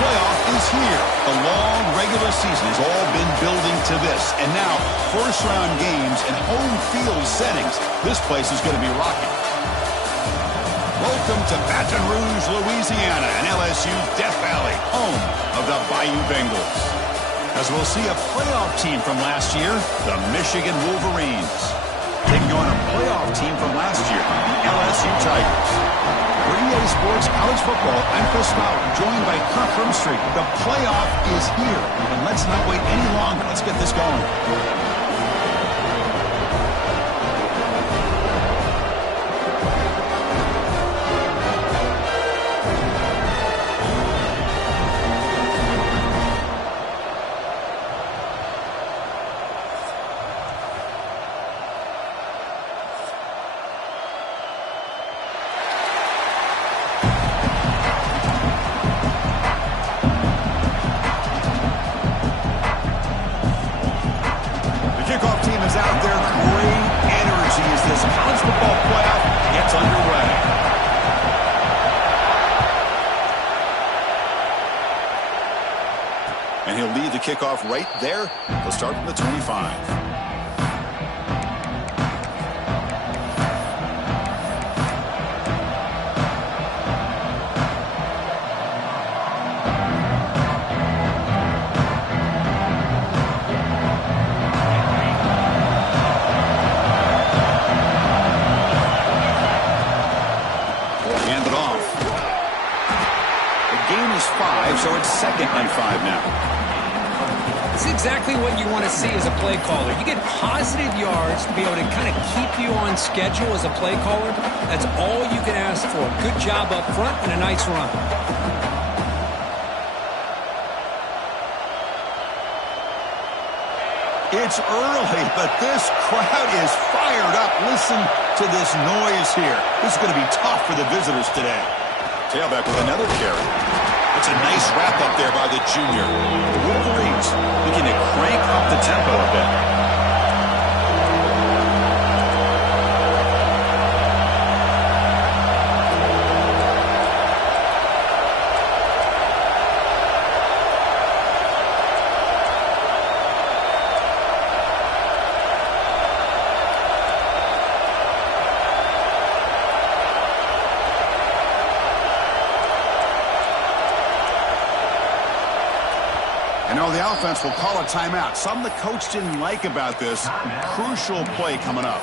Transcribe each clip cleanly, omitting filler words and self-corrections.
playoff is here. The long regular season has all been building to this. And now, first-round games and home field settings. This place is going to be rocking. Welcome to Baton Rouge, Louisiana, and LSU's Death Valley, home of the Bayou Bengals. As we'll see a playoff team from last year, the Michigan Wolverines. Taking on a playoff team from last year, the LSU Tigers. For EA Sports College Football, I'm Chris Fowler, joined by Kirk Hermstreet. The playoff is here, and let's not wait any longer. Let's get this going. And he'll lead the kickoff right there. He'll start from the 25. Hand it off. The game is 5, so it's 2nd and 5 now. It's exactly what you want to see as a play caller. You get positive yards to be able to kind of keep you on schedule as a play caller. That's all you can ask for. Good job up front and a nice run. It's early, but this crowd is fired up. Listen to this noise here. This is going to be tough for the visitors today. Tailback with another carry. It's a nice wrap up there by the junior. The Wolverines looking to crank up the tempo a bit. The offense will call a timeout. Something the coach didn't like about this. Crucial play coming up.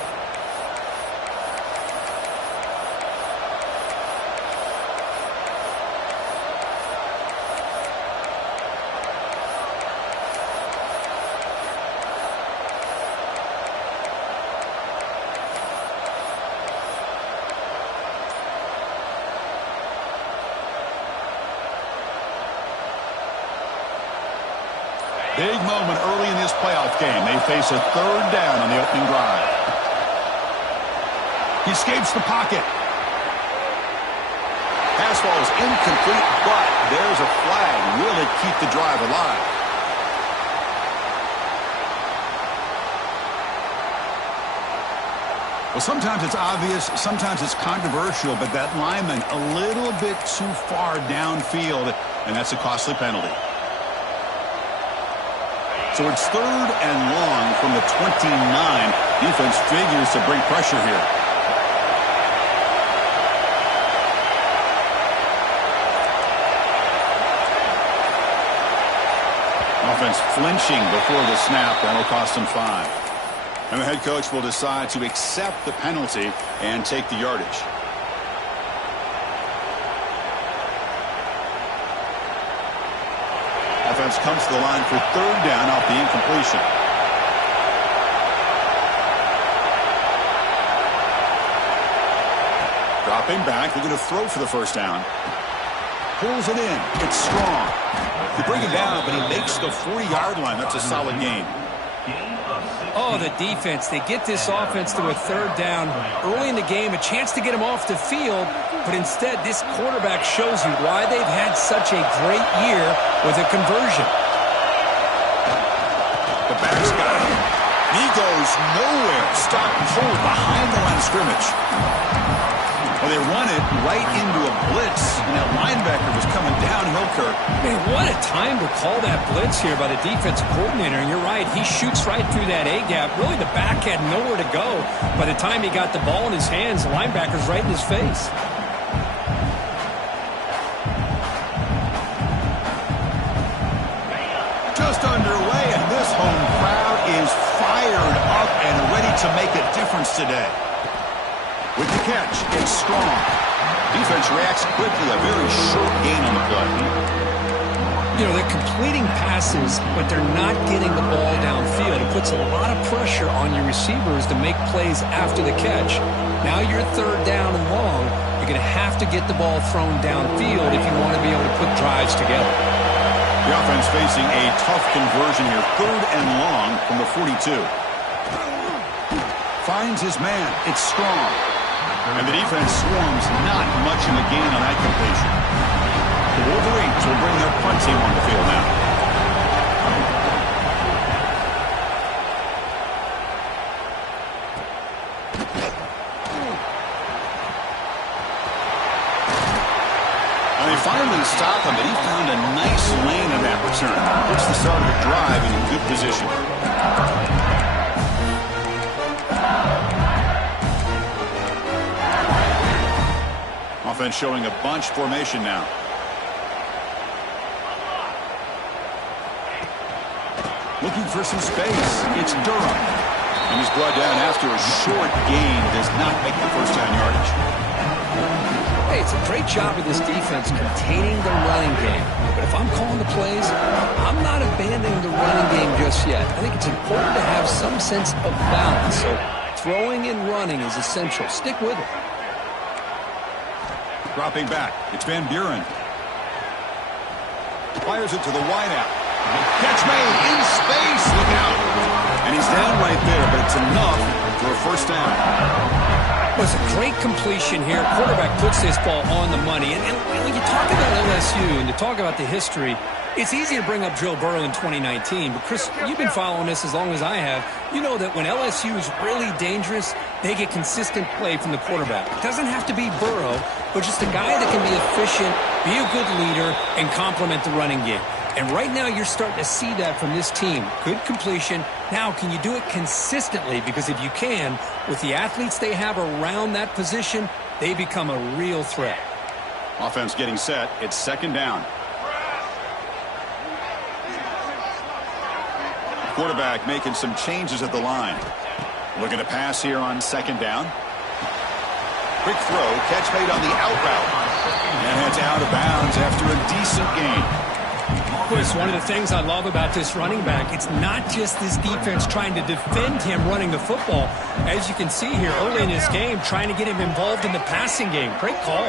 Big moment early in this playoff game. They face a 3rd down on the opening drive. He escapes the pocket. Pass ball is incomplete, but there's a flag. Will it keep the drive alive? Well, sometimes it's obvious, sometimes it's controversial, but that lineman a little bit too far downfield, and that's a costly penalty. So it's 3rd and long from the 29. Defense figures to bring pressure here. Offense flinching before the snap. That'll cost them 5. And the head coach will decide to accept the penalty and take the yardage. Offense comes to the line for 3rd down off the incompletion. Dropping back, they're going to throw for the 1st down. Pulls it in. It's strong. They bring it down, but he makes the 40-yard line. That's a solid gain. Oh, the defense. They get this offense to a 3rd down early in the game, a chance to get him off the field, but instead this quarterback shows you why they've had such a great year with a conversion. The back's got him. He goes nowhere. Stop pulled behind the line of scrimmage. Well, they run it right into a blitz, and that linebacker was coming downhill, Kirk. Man, what a time to call that blitz here by the defensive coordinator. And you're right, he shoots right through that A-gap. Really, the back had nowhere to go. By the time he got the ball in his hands, the linebacker's right in his face. Just underway, and this home crowd is fired up and ready to make a difference today. With the catch, it's Strong. Defense reacts quickly, a very short gain on the play. You know, they're completing passes, but they're not getting the ball downfield. It puts a lot of pressure on your receivers to make plays after the catch. Now you're third down and long. You're going to have to get the ball thrown downfield if you want to be able to put drives together. The offense facing a tough conversion here. Third and long from the 42. Finds his man. It's Strong. And the defense swarms, not much in the gain on that completion. The Wolverines will bring their punt team on the field now. And they finally stop him, but he found a nice lane in that return. Puts the start of the drive in a good position. Offense showing a bunch formation now. Looking for some space. It's Durham. And he's brought down after a short gain. Does not make the first down yardage. Hey, it's a great job of this defense containing the running game. But if I'm calling the plays, I'm not abandoning the running game just yet. I think it's important to have some sense of balance. So throwing and running is essential. Stick with it. Dropping back. It's Van Buren. Fires it to the wideout. Catch made in space. Look out. And he's down right there, but it's enough for a first down. Well, it's a great completion here. Quarterback puts this ball on the money. And when you talk about LSU and you talk about the history, it's easy to bring up Joe Burrow in 2019. But, Chris, you've been following this as long as I have. You know that when LSU is really dangerous, they get consistent play from the quarterback. It doesn't have to be Burrow, but just a guy that can be efficient, be a good leader, and complement the running game. And right now you're starting to see that from this team. Good completion. Now, can you do it consistently? Because if you can, with the athletes they have around that position, they become a real threat. Offense getting set. It's second down. Quarterback making some changes at the line. Looking to pass here on second down. Quick throw. Catch made on the out route. And it's out of bounds after a decent gain. Chris, one of the things I love about this running back, it's not just this defense trying to defend him running the football. As you can see here early in this game, trying to get him involved in the passing game. Great call.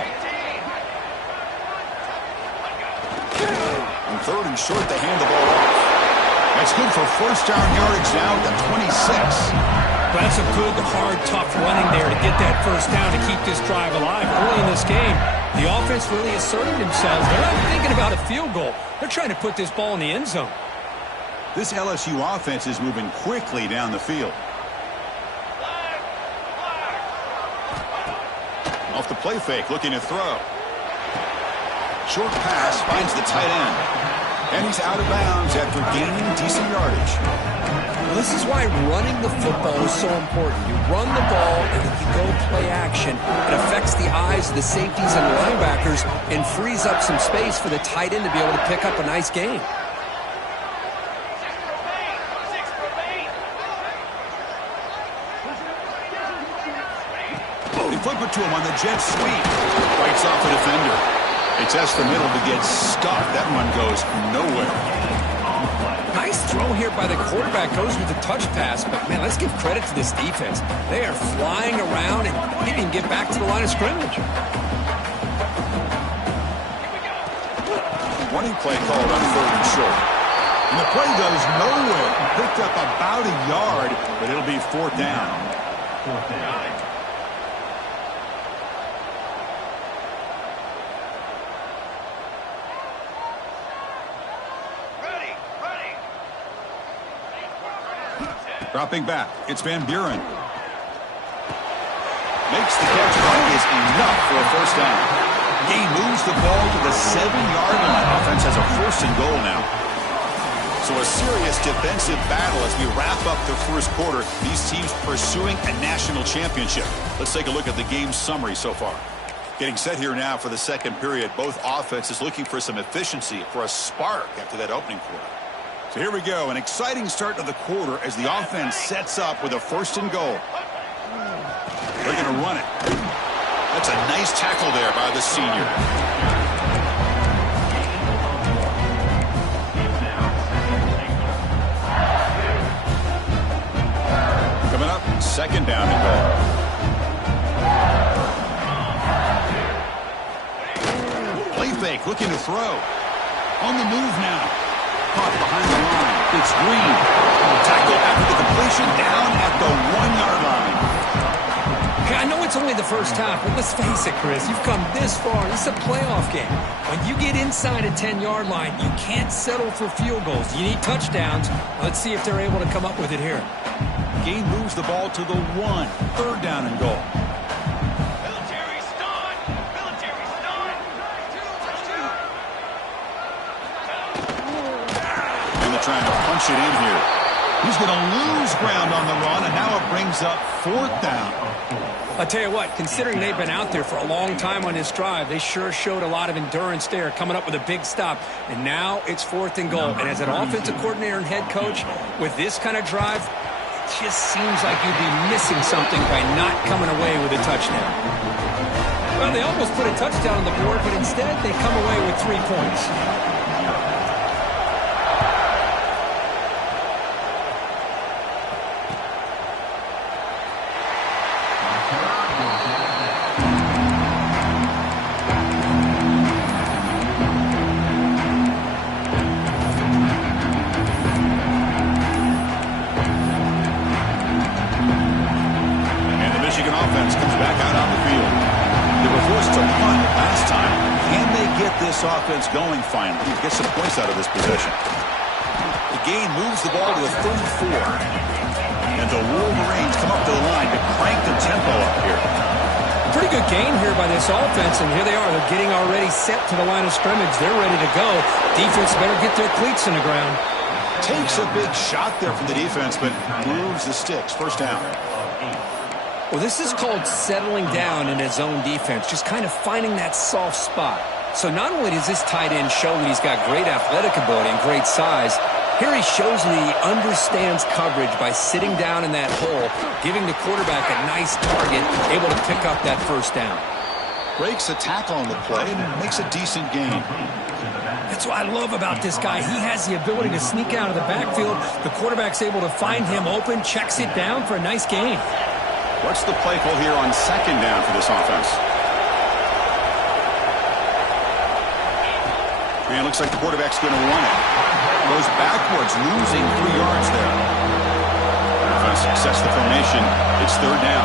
And third and short, they hand the ball off. That's good for first down yardage now at the 26. But that's a good, hard, tough running there to get that first down to keep this drive alive. Early in this game, the offense really asserted themselves. They're not thinking about a field goal. They're trying to put this ball in the end zone. This LSU offense is moving quickly down the field. Off the play fake, looking to throw. Short pass, finds the tight end. And he's out of bounds after gaining decent yardage. Well, this is why running the football is so important. You run the ball, and if you go play action, it affects the eyes of the safeties and the linebackers and frees up some space for the tight end to be able to pick up a nice gain. They flip it to him on the jet sweep. Bites off the defender. They test the middle to get stuffed. That one goes nowhere. Nice throw here by the quarterback. Goes with the touch pass. But, man, let's give credit to this defense. They are flying around and he didn't get back to the line of scrimmage. Running play called on third and short. And the play goes nowhere. Picked up about a yard, but it'll be fourth down. Fourth down. Dropping back, it's Van Buren. Makes the catch by is enough for a first down. Gain moves the ball to the 7-yard line. Offense has a first and goal now. So a serious defensive battle as we wrap up the first quarter. These teams pursuing a national championship. Let's take a look at the game summary so far. Getting set here now for the second period. Both offenses looking for some efficiency, for a spark after that opening quarter. So here we go. An exciting start to the quarter as the offense sets up with a first and goal. They're going to run it. That's a nice tackle there by the senior. Coming up, second down and goal. Play fake, looking to throw. On the move now. Caught behind the line. It's Green. Tackled after the completion down at the 1-yard line. I know it's only the first half, but let's face it, Chris. You've come this far. This is a playoff game. When you get inside a 10-yard line, you can't settle for field goals. You need touchdowns. Let's see if they're able to come up with it here. Gain moves the ball to the 1. Third down and goal. Military stun! Military stun! And they're trying to punch it in here. He's going to lose ground on the run, and now it brings up fourth down. I'll tell you what, considering they've been out there for a long time on this drive, they sure showed a lot of endurance there, coming up with a big stop. And now it's fourth and goal. And as an offensive coordinator and head coach, with this kind of drive, it just seems like you'd be missing something by not coming away with a touchdown. Well, they almost put a touchdown on the board, but instead they come away with 3 points. Offense going finally. Get some points out of this possession. The gain moves the ball to the 34. And the Wolverines come up to the line to crank the tempo up here. Pretty good gain here by this offense, and here they are. They're getting already set to the line of scrimmage. They're ready to go. Defense better get their cleats in the ground. Takes a big shot there from the defense, but moves the sticks. First down. Well, this is called settling down in his own defense, just kind of finding that soft spot. So not only does this tight end show that he's got great athletic ability and great size, here he shows that he understands coverage by sitting down in that hole, giving the quarterback a nice target, able to pick up that first down. Breaks a tackle on the play and makes a decent gain. That's what I love about this guy. He has the ability to sneak out of the backfield. The quarterback's able to find him open, checks it down for a nice gain. What's the play call here on second down for this offense? And it looks like the quarterback's going to run it. Goes backwards, losing 3 yards there. Offense sets the formation. It's third down.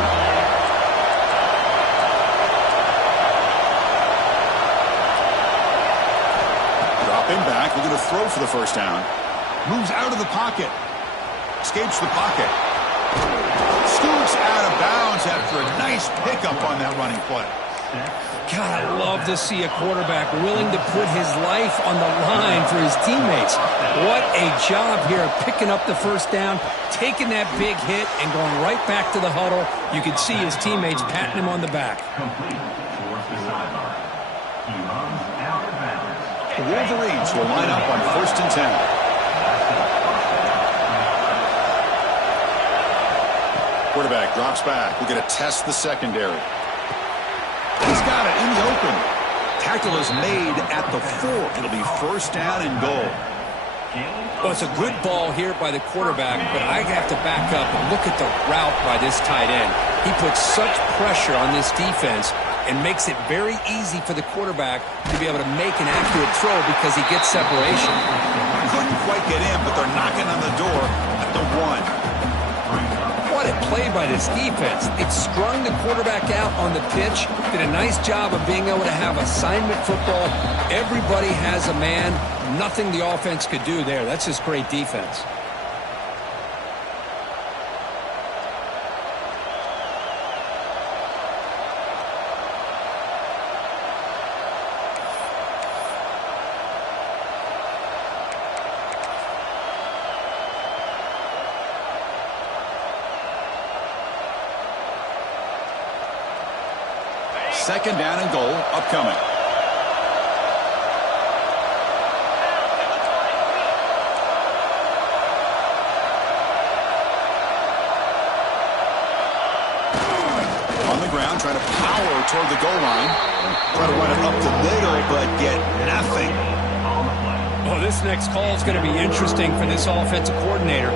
Dropping back, looking to throw for the first down. Moves out of the pocket. Escapes the pocket. Scoots out of bounds after a nice pickup on that running play. God, I love to see a quarterback willing to put his life on the line for his teammates. What a job here of picking up the first down, taking that big hit, and going right back to the huddle. You can see his teammates patting him on the back. The Wolverines will line up on 1st and 10. Quarterback drops back. We're going to test the secondary. He's got it in the open. Tackle is made at the 4. It'll be first down and goal. Well, it's a good ball here by the quarterback, but I have to back up and look at the route by this tight end. He puts such pressure on this defense and makes it very easy for the quarterback to be able to make an accurate throw because he gets separation. Couldn't quite get in, but they're knocking on the door at the 1. What a play by this defense. It strung the quarterback out on the pitch, did a nice job of being able to have assignment football. Everybody has a man. Nothing the offense could do there. That's just great defense. second down and goal upcoming. On the ground, trying to power toward the goal line. Try to run it up the middle, but get nothing. Oh, this next call is going to be interesting for this offensive coordinator.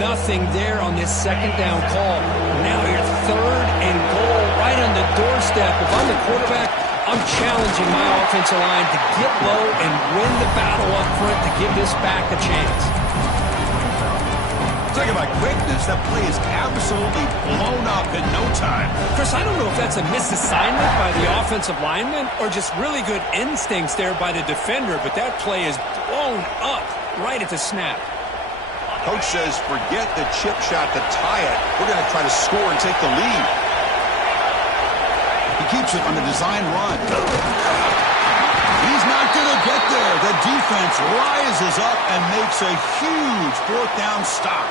Nothing there on this second down call. Now you're third and goal right on the doorstep. If I'm the quarterback, I'm challenging my offensive line to get low and win the battle up front to give this back a chance. Talking about quickness, that play is absolutely blown up in no time. Chris, I don't know if that's a misassignment by the offensive lineman or just really good instincts there by the defender, but that play is blown up right at the snap. Coach says, forget the chip shot to tie it. We're going to try to score and take the lead. He keeps it on the design run. He's not going to get there. The defense rises up and makes a huge fourth down stop.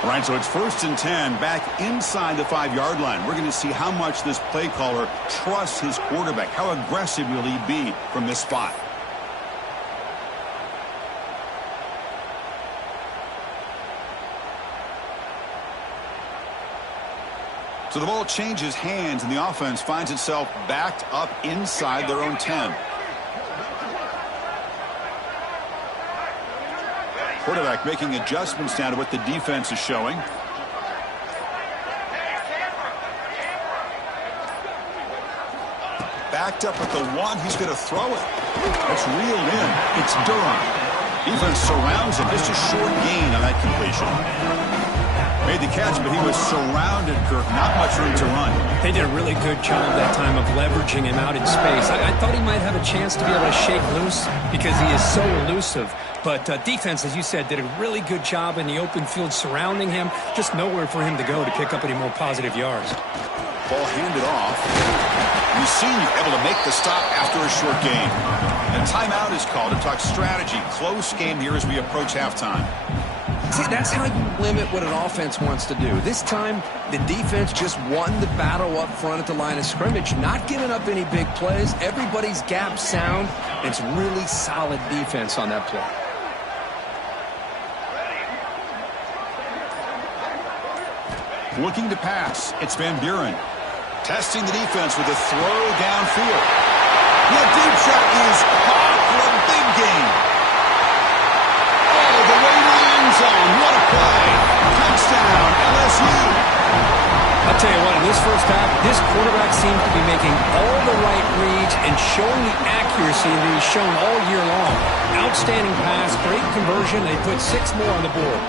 All right, so it's 1st and 10 back inside the 5-yard line. We're going to see how much this play caller trusts his quarterback. How aggressive will he be from this spot? So the ball changes hands, and the offense finds itself backed up inside their own 10. Quarterback making adjustments down to what the defense is showing. Backed up at the 1. He's going to throw it. It's reeled in. It's Durham. Defense surrounds him. Just a short gain on that completion. Made the catch, but he was surrounded, Kirk. Not much room to run. They did a really good job that time of leveraging him out in space. I thought he might have a chance to be able to shake loose because he is so elusive. But defense, as you said, did a really good job in the open field surrounding him. Just nowhere for him to go to pick up any more positive yards. Ball handed off. Senior able to make the stop after a short gain. And timeout is called to talk strategy. Close game here as we approach halftime. See, that's how you limit what an offense wants to do. This time, the defense just won the battle up front at the line of scrimmage, not giving up any big plays. Everybody's gap sound. It's really solid defense on that play. Looking to pass. It's Van Buren. Testing the defense with a throw downfield. The deep shot is caught for a big gain. All the way to the end zone. What a play. Touchdown, LSU. I'll tell you what, in this first half, this quarterback seems to be making all the right reads and showing the accuracy that he's shown all year long. Outstanding pass, great conversion. They put 6 more on the board.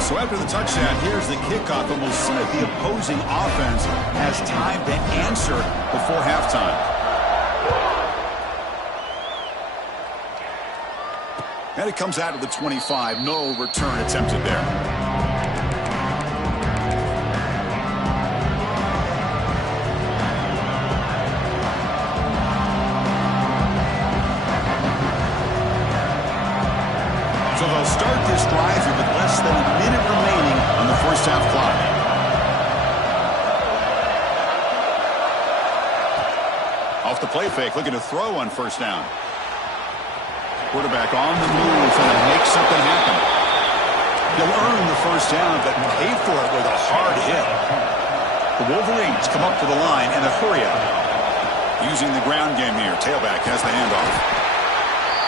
So after the touchdown, here's the kickoff, and we'll see if the opposing offense has time to answer before halftime. And it comes out of the 25. No return attempted there. So they'll start this drive here with less than a minute remaining on the first half clock. Off the play fake, looking to throw on first down. Quarterback on the move and to make something happen. He'll earn the first down, but pay for it with a hard hit. The Wolverines come up to the line in a hurry up. Using the ground game here. Tailback has the handoff.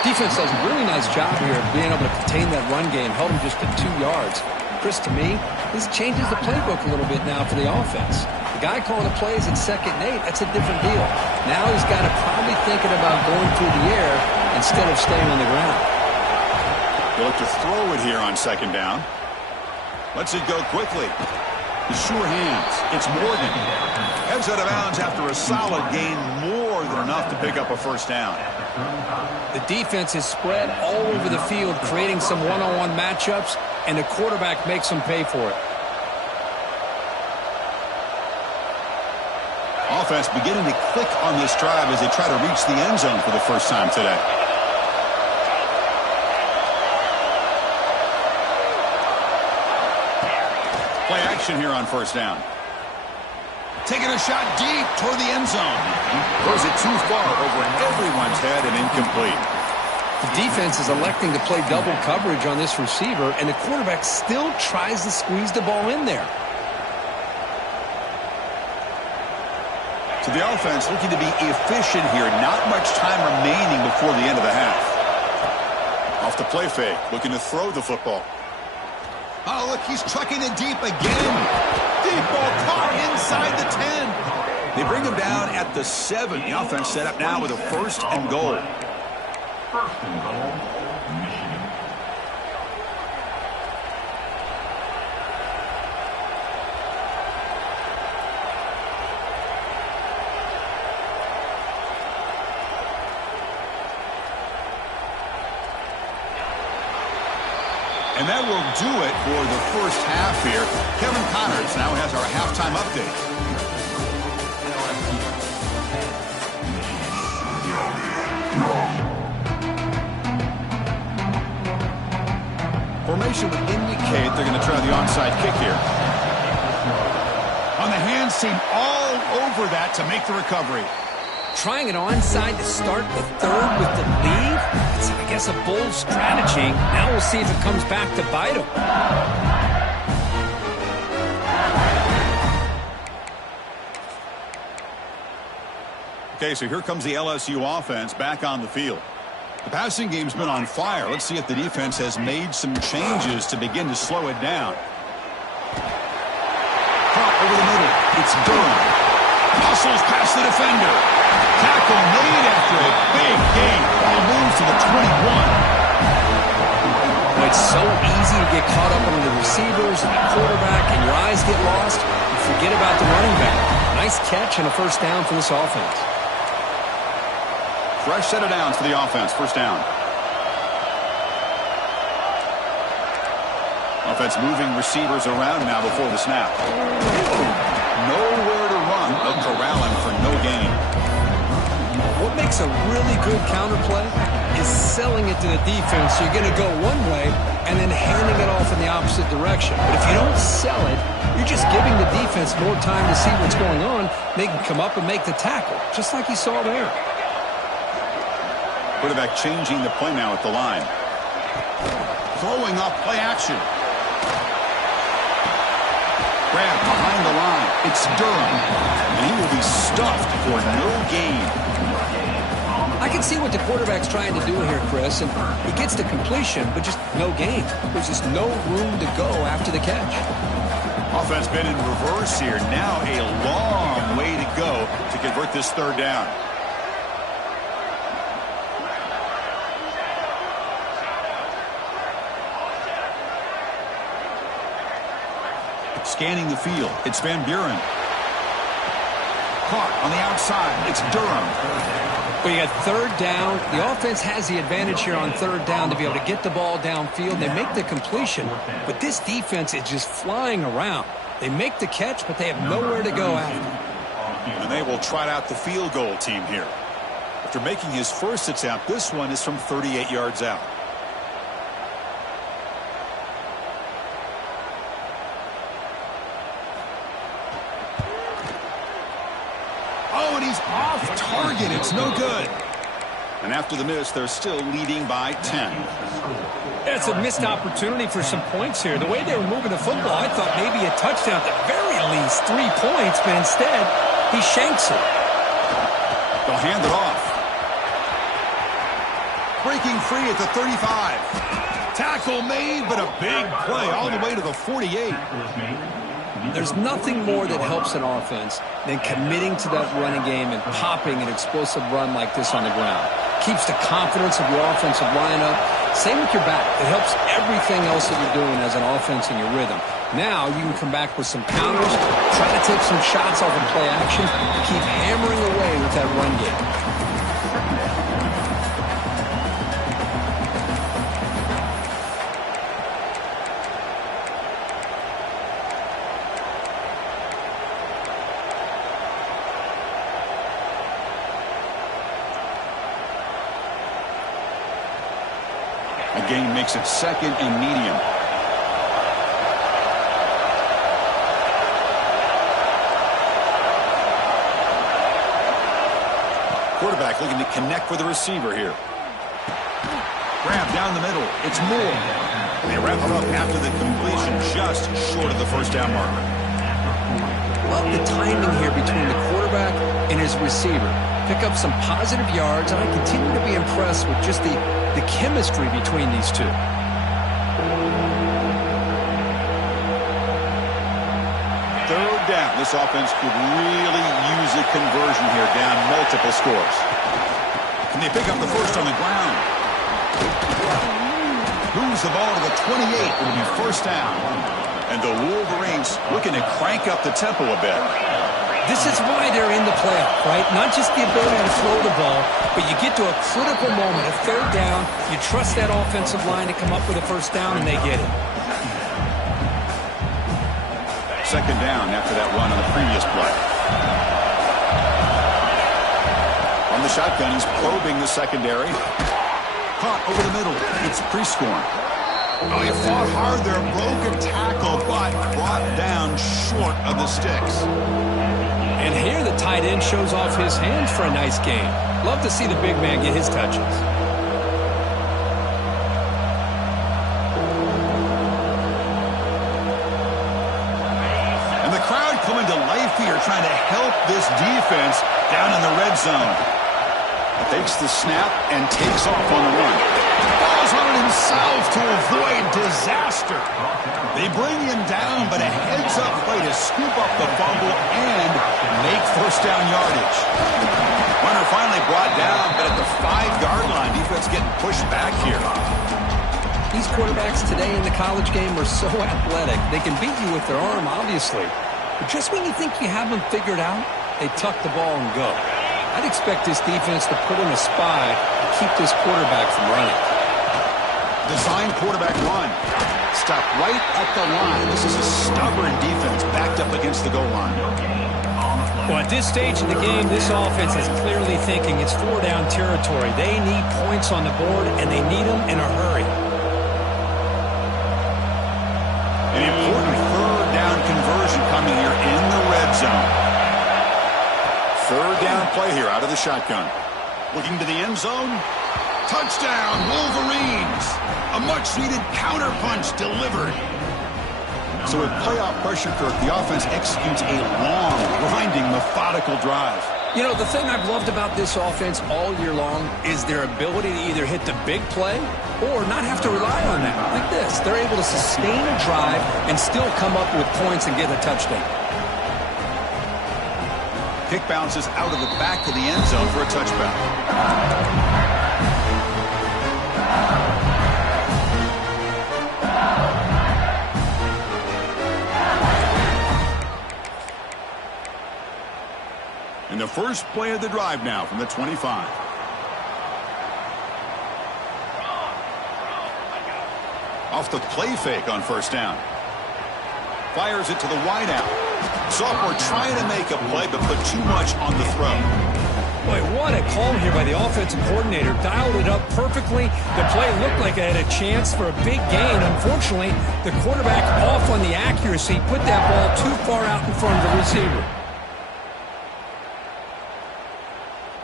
Defense does a really nice job here of being able to contain that run game, held him just to 2 yards. Chris, to me, this changes the playbook a little bit now for the offense. The guy calling the plays at 2nd and 8, that's a different deal. Now he's got to probably thinking about going through the air instead of staying on the ground. He'll look to throw it here on 2nd down. Lets it go quickly. The sure hands. It's Morgan. Heads out of bounds after a solid gain, more than enough to pick up a first down. The defense is spread all over the field, creating some one-on-one matchups, and the quarterback makes them pay for it. Offense beginning to click on this drive as they try to reach the end zone for the first time today. Play action here on first down. taking a shot deep toward the end zone. Throws it too far over everyone's head and incomplete. The defense is electing to play double coverage on this receiver, and the quarterback still tries to squeeze the ball in there. So the offense looking to be efficient here. Not much time remaining before the end of the half. Off the play fake, looking to throw the football. Oh, look, he's trucking it deep again. Deep ball caught inside the 10. They bring him down at the 7. The offense set up now with a 1st and goal. First and goal, Michigan. And that will do it for the first half here. Kevin Connors now has our halftime update. Formation would indicate they're going to try the onside kick here. On the hands team all over that to make the recovery. Trying it onside to start the third with the lead? It's, I guess, a bold strategy. Now we'll see if it comes back to bite him. Okay, so here comes the LSU offense back on the field. The passing game's been on fire. Let's see if the defense has made some changes to begin to slow it down. Caught over the middle. It's Durham. Muscles past the defender. Tackle made after a big gain. Ball moves to the 21. Well, it's so easy to get caught up on the receivers and the quarterback, and your eyes get lost. You forget about the running back. Nice catch and a first down for this offense. Fresh set of downs for the offense. First down. Offense moving receivers around now before the snap. Nowhere to run, but corralling for no gain. What makes a really good counterplay is selling it to the defense. So you're going to go one way and then handing it off in the opposite direction. But if you don't sell it, you're just giving the defense more time to see what's going on. They can come up and make the tackle, just like you saw there. Quarterback changing the play now at the line. Throwing off play action. Grab behind the line. It's Durham. And he will be stuffed for no gain. I can see what the quarterback's trying to do here, Chris. And he gets the completion, but just no gain. There's just no room to go after the catch. Offense been in reverse here. Now a long way to go to convert this third down. Scanning the field. It's Van Buren. Caught on the outside. It's Durham. Well, you got third down. The offense has the advantage here on third down to be able to get the ball downfield. They make the completion, but this defense is just flying around. They make the catch, but they have nowhere to go after. And they will trot out the field goal team here. After making his first attempt, this one is from 38 yards out. Oh, and he's off target. It's no good. And after the miss, they're still leading by 10. It's a missed opportunity for some points here. The way they were moving the football, I thought maybe a touchdown at the very least, 3 points, but instead, he shanks it. They'll hand it off. Breaking free at the 35. Tackle made, but a big play all the way to the 48. There's nothing more that helps an offense than committing to that running game and popping an explosive run like this on the ground. Keeps the confidence of your offensive lineup. Same with your back. It helps everything else that you're doing as an offense in your rhythm. Now you can come back with some counters, try to take some shots off of play action, keep hammering away with that run game. Gain makes it second and medium. quarterback looking to connect with the receiver here. Grab down the middle. It's Moore. They wrap him up after the completion, just short of the first down marker. Love the timing here between the quarterback and his receiver. Pick up some positive yards, and I continue to be impressed with just the chemistry between these two. Third down. This offense could really use a conversion here, down multiple scores. Can they pick up the first on the ground? Moves the ball to the 28. It'll be first down. And the Wolverines looking to crank up the tempo a bit. This is why they're in the playoff, right? Not just the ability to throw the ball, but you get to a critical moment, a third down, you trust that offensive line to come up with a first down, and they get it. Second down after that run on the previous play. On the shotgun, he's probing the secondary. Caught over the middle. It's Prescorn. Oh, he fought hard there. Broken tackle, but brought down short of the sticks. And here the tight end shows off his hands for a nice game. Love to see the big man get his touches. And the crowd coming to life here, trying to help this defense down in the red zone. Takes the snap and takes off on the run. Falls on it himself to avoid disaster. They bring him down, but a heads-up play to scoop up the fumble and make first down yardage. Runner finally brought down, but at the 5-yard line, defense getting pushed back here. These quarterbacks today in the college game are so athletic. They can beat you with their arm, obviously. But just when you think you have them figured out, they tuck the ball and go. I'd expect this defense to put in a spy to keep this quarterback from running. Design quarterback run. Stop right at the line. This is a stubborn defense backed up against the goal line. Well, at this stage of the game, this offense is clearly thinking it's 4-down territory. They need points on the board, and they need them in a hurry. An important third down conversion coming here in the red zone. Third down play here out of the shotgun. Looking to the end zone. Touchdown, Wolverines. A much-needed counterpunch delivered. So with playoff pressure, Kirk, the offense executes a long, grinding, methodical drive. You know, the thing I've loved about this offense all year long is their ability to either hit the big play or not have to rely on that. Like this. They're able to sustain a drive and still come up with points and get a touchdown. Kick bounces out of the back of the end zone for a touchback. And the first play of the drive now from the 25. Off the play fake on first down. Fires it to the wideout. Sophomore trying to make a play, but put too much on the throw. Boy, what a call here by the offensive coordinator. Dialed it up perfectly. The play looked like it had a chance for a big gain. Unfortunately, the quarterback off on the accuracy, put that ball too far out in front of the receiver.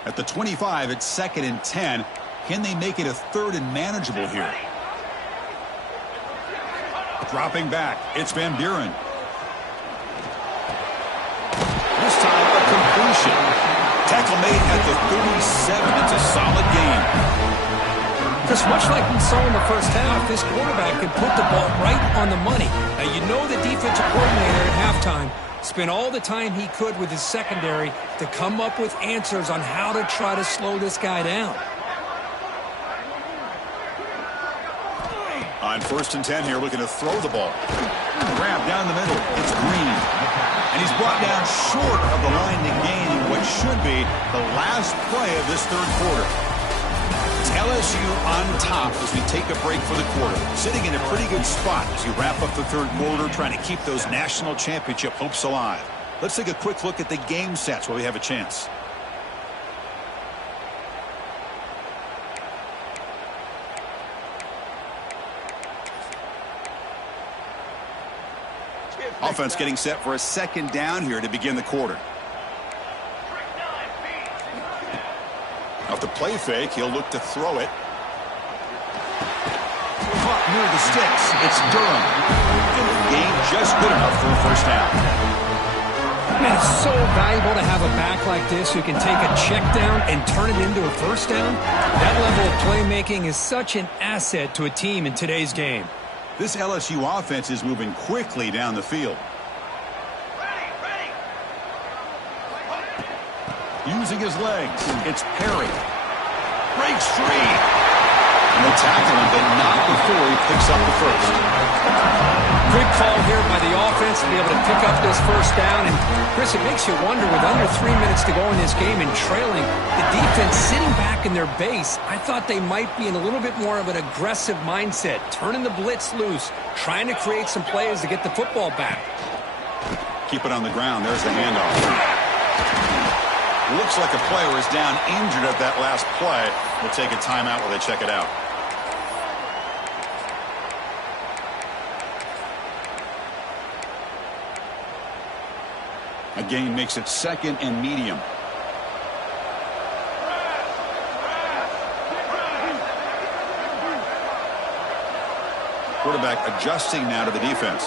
At the 25, it's 2nd and 10. Can they make it a 3rd and manageable here? Dropping back, it's Van Buren. This time, a completion. Tackle made at the 37. It's a solid game. Just much like we saw in the first half, this quarterback could put the ball right on the money. Now, you know the defensive coordinator at halftime spent all the time he could with his secondary to come up with answers on how to try to slow this guy down. On 1st and 10 here, looking to throw the ball. Grab down the middle. It's Green. And he's brought down short of the line to gain what should be the last play of this third quarter. It's LSU on top as we take a break for the quarter. Sitting in a pretty good spot as you wrap up the third quarter, trying to keep those national championship hopes alive. Let's take a quick look at the game sets while we have a chance. Offense getting set for a 2nd down here to begin the quarter. Off the play fake, he'll look to throw it. Caught near the sticks. It's Durham. And the gain just good enough for a first down. Man, it's so valuable to have a back like this who can take a check down and turn it into a first down. That level of playmaking is such an asset to a team in today's game. This LSU offense is moving quickly down the field. Using his legs, it's Perry. Breaks free. And they tackle him, but not before he picks up the first. Good call here by the offense to be able to pick up this first down. And, Chris, it makes you wonder, with under 3 minutes to go in this game and trailing, the defense sitting back in their base, I thought they might be in a little bit more of an aggressive mindset, turning the blitz loose, trying to create some plays to get the football back. Keep it on the ground. There's the handoff. Looks like a player is down injured at that last play. We'll take a timeout while they check it out. A gain makes it second and medium. Quarterback adjusting now to the defense.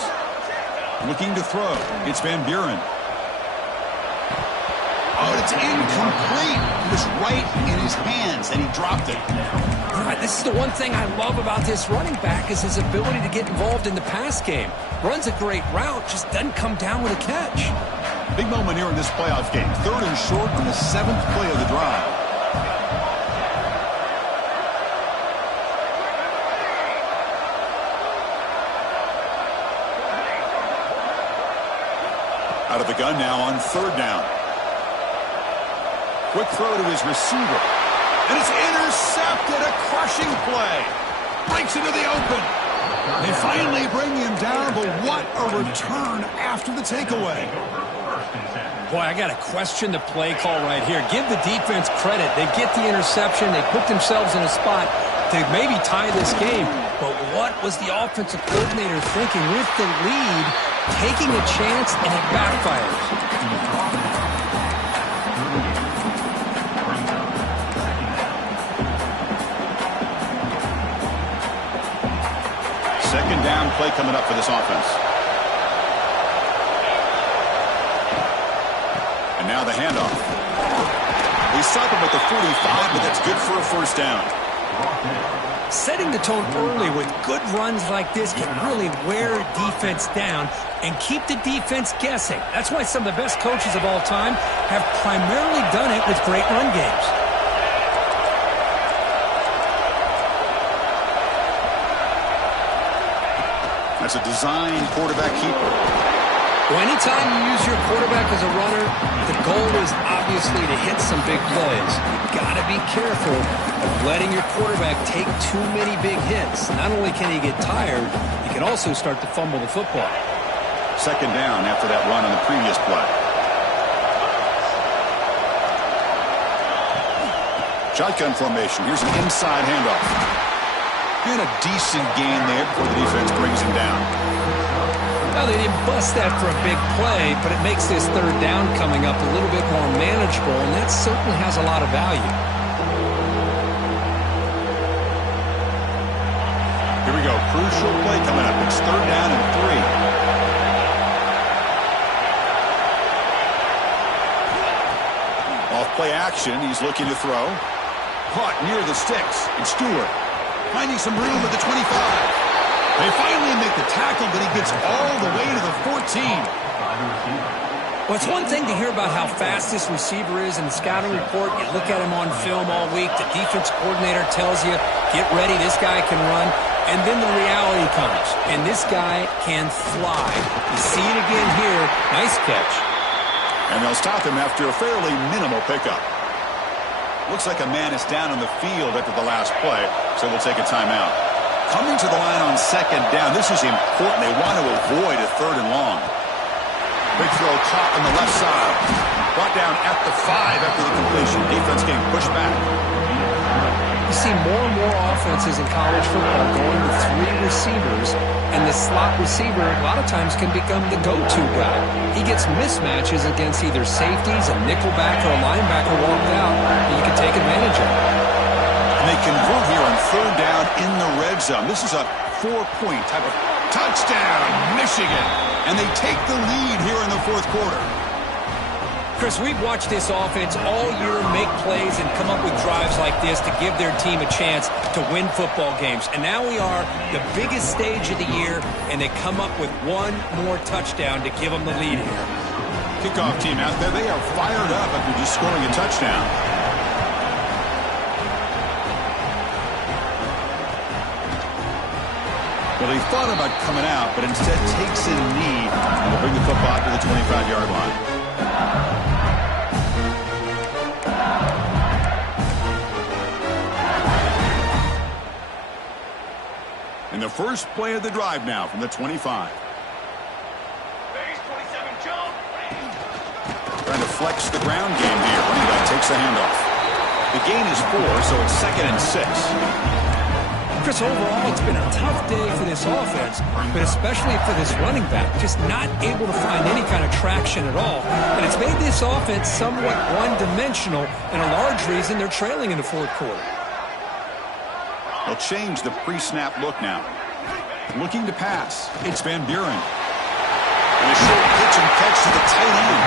Looking to throw. It's Van Buren. Oh, it's incomplete. It was right in his hands, and he dropped it. All right, this is the one thing I love about this running back is his ability to get involved in the pass game. Runs a great route, just doesn't come down with a catch. Big moment here in this playoff game. 3rd and short on the 7th play of the drive. Out of the gun now on 3rd down. Quick throw to his receiver. And it's intercepted. A crushing play. Breaks into the open. They finally bring him down, but what a return after the takeaway. Boy, I got to question the play call right here. Give the defense credit. They get the interception. They put themselves in a spot to maybe tie this game. But what was the offensive coordinator thinking with the lead, taking a chance, and it backfires? Second down play coming up for this offense. And now the handoff. They stop him at the 45, but that's good for a first down. Setting the tone early with good runs like this can really wear a defense down and keep the defense guessing. That's why some of the best coaches of all time have primarily done it with great run games. That's a design quarterback keeper. Well, anytime you use your quarterback as a runner, the goal is obviously to hit some big plays. You've got to be careful of letting your quarterback take too many big hits. Not only can he get tired, he can also start to fumble the football. Second down after that run on the previous play. Shotgun formation. Here's an inside handoff. And a decent gain there before the defense brings him down. Well, they didn't bust that for a big play, but it makes this 3rd down coming up a little bit more manageable, and that certainly has a lot of value. Here we go. Crucial play coming up. It's 3rd down and 3. Off play action. He's looking to throw. Caught near the sticks. It's Stewart. Finding some room at the 25. They finally make the tackle, but he gets all the way to the 14. Well, it's one thing to hear about how fast this receiver is in the scouting report. You look at him on film all week. The defense coordinator tells you, get ready, this guy can run. And then the reality comes, and this guy can fly. You see it again here. Nice catch. And they'll stop him after a fairly minimal pickup. Looks like a man is down on the field after the last play, so we'll take a timeout. Coming to the line on 2nd down. This is important. They want to avoid a 3rd and long. Big throw caught on the left side. Brought down at the 5 after the completion. Defense getting pushed back. You see more and more offenses in college football going with 3 receivers, and the slot receiver a lot of times can become the go-to guy. He gets mismatches against either safeties, a nickelback, or a linebacker walked out, and you can take advantage of it. And they convert here on 3rd down in the red zone. This is a 4-point type of touchdown, Michigan. And they take the lead here in the 4th quarter. Chris, we've watched this offense all year make plays and come up with drives like this to give their team a chance to win football games. And now we are the biggest stage of the year, and they come up with 1 more touchdown to give them the lead here. Kickoff team out there, they are fired up after just scoring a touchdown. Well, he thought about coming out, but instead takes a knee and will bring the football to the 25-yard line. And the first play of the drive now from the 25. Base 27, jump. Trying to flex the ground game here. Running back takes the handoff. The gain is 4, so it's 2nd and 6. Chris, overall, it's been a tough day for this offense, but especially for this running back, just not able to find any kind of traction at all. And it's made this offense somewhat one-dimensional, and a large reason they're trailing in the 4th quarter. They'll change the pre-snap look now. Looking to pass. It's Van Buren. And a short pitch and catch to the tight end.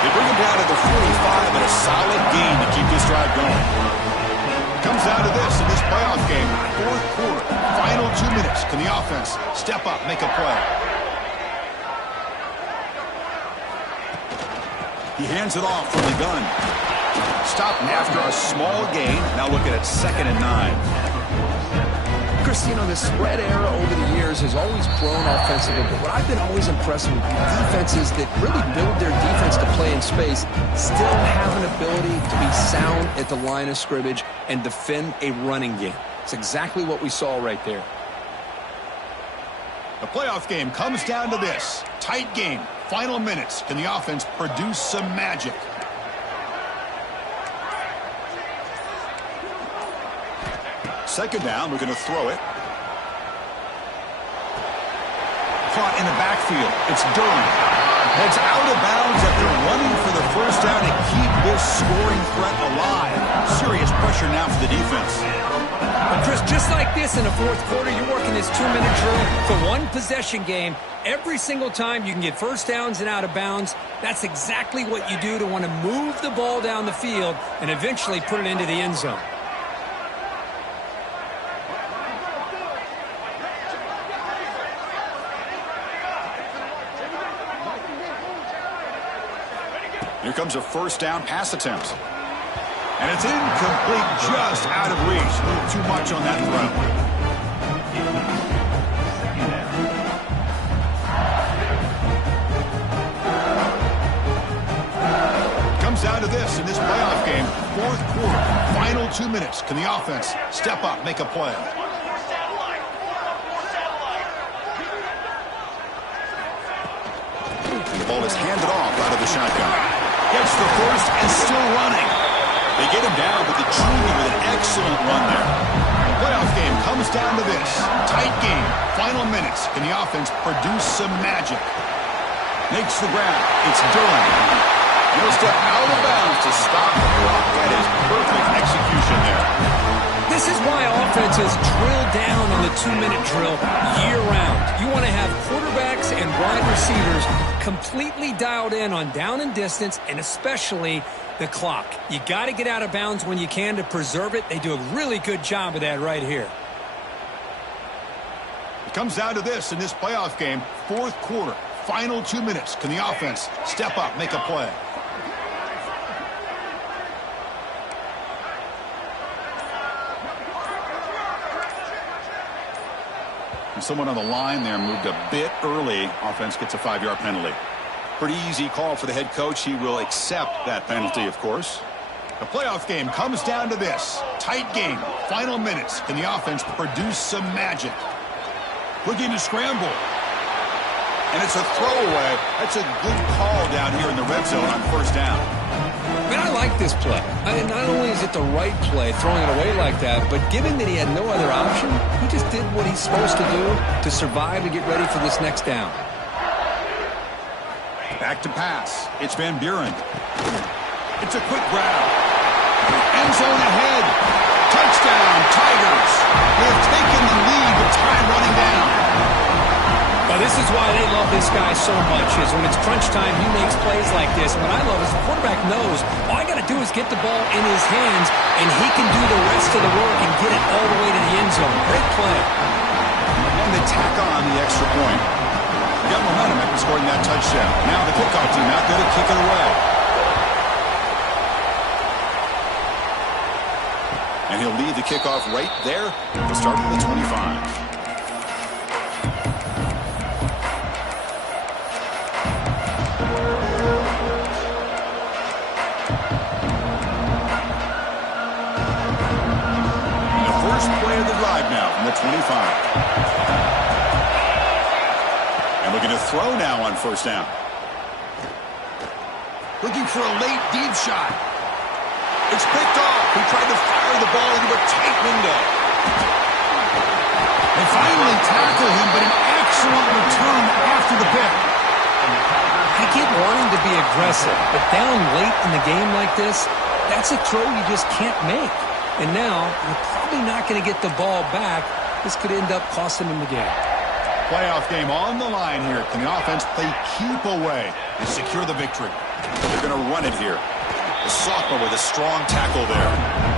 They bring him down to the 45 and a solid gain to keep this drive going. Comes down to this in this playoff game. 4th quarter. Final 2 minutes. Can the offense step up, make a play? He hands it off from the gun. Stopped after a small gain. Now looking at 2nd and 9. Chris, you know, the spread era over the years has always grown offensively, but what I've been always impressed with defenses that really build their defense to play in space still have an ability to be sound at the line of scrimmage and defend a running game. It's exactly what we saw right there. The playoff game comes down to this. Tight game. Final minutes. Can the offense produce some magic? Second down, we're going to throw it. Caught in the backfield. It's Durham. Heads out of bounds after running for the first down to keep this scoring threat alive. Serious pressure now for the defense. But Chris, just like this in the 4th quarter, you're working this 2-minute drill. It's a 1-possession game. Every single time you can get first downs and out of bounds, that's exactly what you do to want to move the ball down the field and eventually put it into the end zone. Here comes a first down pass attempt. And it's incomplete, just out of reach. A little too much on that throw. Comes down to this in this playoff game. 4th quarter, final 2 minutes. Can the offense step up, make a play? And the ball is handed off out of the shotgun. Gets the first and still running. They get him down, but the junior with an excellent run there. The playoff game comes down to this. Tight game. Final minutes. Can the offense produce some magic? Makes the grab. It's Durham. He'll step out of bounds to stop the clock. That is perfect execution there. This is why offenses drill down on the 2-minute drill year-round. You want to have quarterbacks and wide receivers completely dialed in on down and distance, and especially the clock. You got to get out of bounds when you can to preserve it. They do a really good job of that right here. It comes down to this in this playoff game. 4th quarter, final 2 minutes. Can the offense step up, make a play? And someone on the line there moved a bit early. Offense gets a 5-yard penalty. Pretty easy call for the head coach. He will accept that penalty, of course. The playoff game comes down to this. Tight game. Final minutes. Can the offense produce some magic? Looking to scramble. And it's a throwaway. That's a good call down here in the red zone on first down. Man, I like like this play. Not only is it the right play, throwing it away like that, but given that he had no other option, he just did what he's supposed to do to survive and get ready for this next down. Back to pass. It's Van Buren. It's a quick grab. End zone ahead. Touchdown, Tigers. They have taken the lead with time running down. Well, this is why they love this guy so much, is when it's crunch time, he makes plays like this. What I love is the quarterback knows all I got to do is get the ball in his hands, and he can do the rest of the work and get it all the way to the end zone. Great play. And they tack on the extra point. Got momentum after scoring that touchdown. Now the kickoff team out there to kick it away. And he'll lead the kickoff right there at the start of the 25. First play of the drive now from the 25. And looking to throw now on first down. Looking for a late deep shot. It's picked off. He tried to fire the ball into a tight window. They finally tackle him, but an excellent return after the pick. I get wanting to be aggressive, but down late in the game like this, that's a throw you just can't make. And now, you're probably not going to get the ball back. This could end up costing him the game. Playoff game on the line here. Can the offense play keep away and secure the victory? They're going to run it here. The sophomore with a strong tackle there.